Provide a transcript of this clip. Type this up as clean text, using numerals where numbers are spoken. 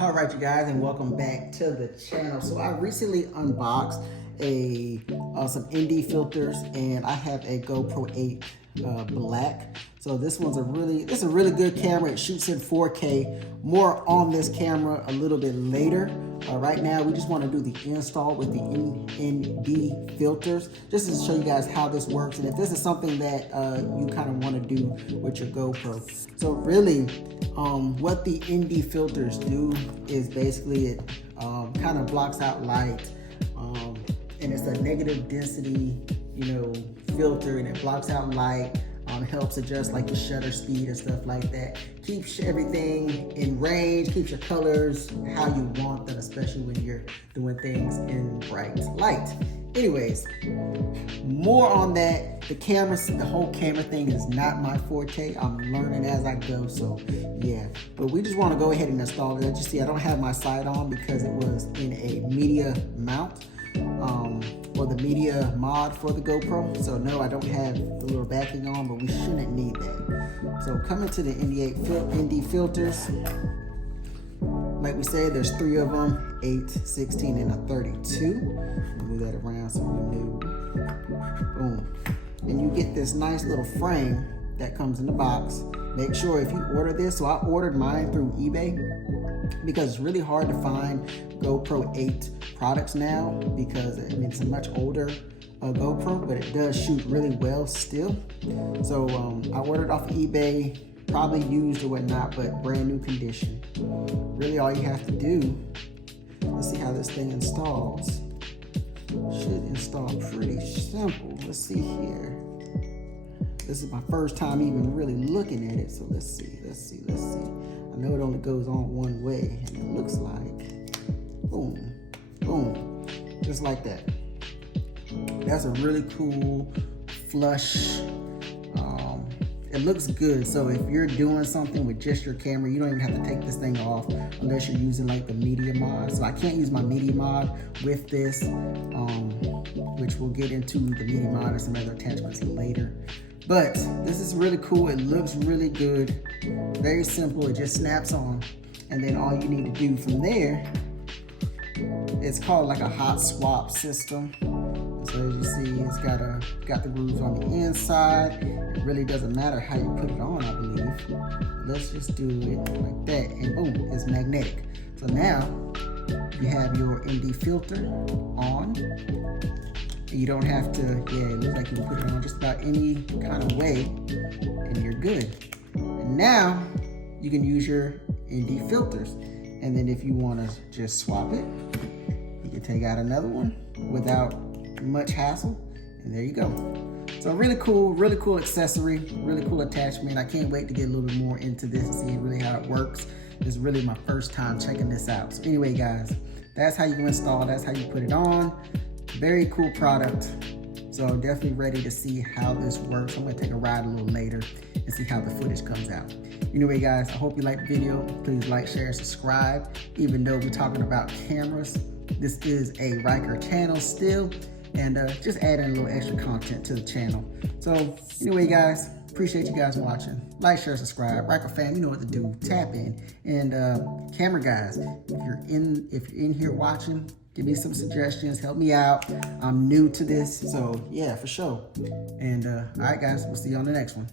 All right, you guys, and welcome back to the channel. So I recently unboxed some ND filters, and I have a GoPro 8 Black. So this one's a really good camera. It shoots in 4K. More on this camera a little bit later. Right now, we just want to do the install with the ND filters, just to show you guys how this works, and if this is something that you kind of want to do with your GoPro. So really, what the ND filters do is basically it kind of blocks out light, and it's a negative density, filter, and it blocks out light. Helps adjust like the shutter speed and stuff like that. Keeps everything in range, keeps your colors how you want them, especially when you're doing things in bright light. Anyways, more on that. The whole camera thing is not my forte. I'm learning as I go, so yeah. But we just want to go ahead and install it. As you see, I don't have my sight on because it was in a media mount. Or the media mod for the GoPro. So no, I don't have the little backing on, but we shouldn't need that. So coming to the ND filters, like we said, there's 3 of them, 8, 16, and a 32. Move that around so we know. Boom. And you get this nice little frame that comes in the box. Make sure if you order this, so I ordered mine through eBay because it's really hard to find GoPro 8 products now because it's a much older GoPro, but it does shoot really well still. So I ordered off of eBay, probably used or whatnot, but brand new condition. Really all you have to do, let's see how this thing installs. Should install pretty simple. Let's see here. This is my first time even really looking at it, so let's see. I know it only goes on one way, and it looks like, boom, boom, just like that. That's a really cool flush. It looks good, so if you're doing something with just your camera, you don't even have to take this thing off unless you're using like the media mod. So I can't use my media mod with this, which we'll get into the media mod and some other attachments later. But this is really cool. It looks really good. Very simple. It just snaps on. And then all you need to do from there, it's called like a hot swap system. So as you see, it's got the grooves on the inside. It really doesn't matter how you put it on, I believe. Let's just do it like that, and boom, it's magnetic. So now you have your ND filter on. You don't have to, it looks like you can put it on just about any kind of way, and you're good. And now you can use your ND filters. And then if you want to just swap it, you can take out another one without much hassle, and there you go. So really cool accessory, really cool attachment. I can't wait to get a little bit more into this and see really how it works. It's really my first time checking this out. So anyway, guys, that's how you install, that's how you put it on. Very cool product. So I'm definitely ready to see how this works. I'm gonna take a ride a little later and see how the footage comes out. Anyway, guys, I hope you liked the video. Please like, share, subscribe. Even though we're talking about cameras, this is a Ryker channel still, and just adding a little extra content to the channel. So anyway, guys, appreciate you guys watching. Like, share, subscribe. Ryker fam, you know what to do. Tap in. And camera guys, if you're in here watching, give me some suggestions, help me out. I'm new to this, so yeah, for sure. And all right, guys, we'll see you on the next one.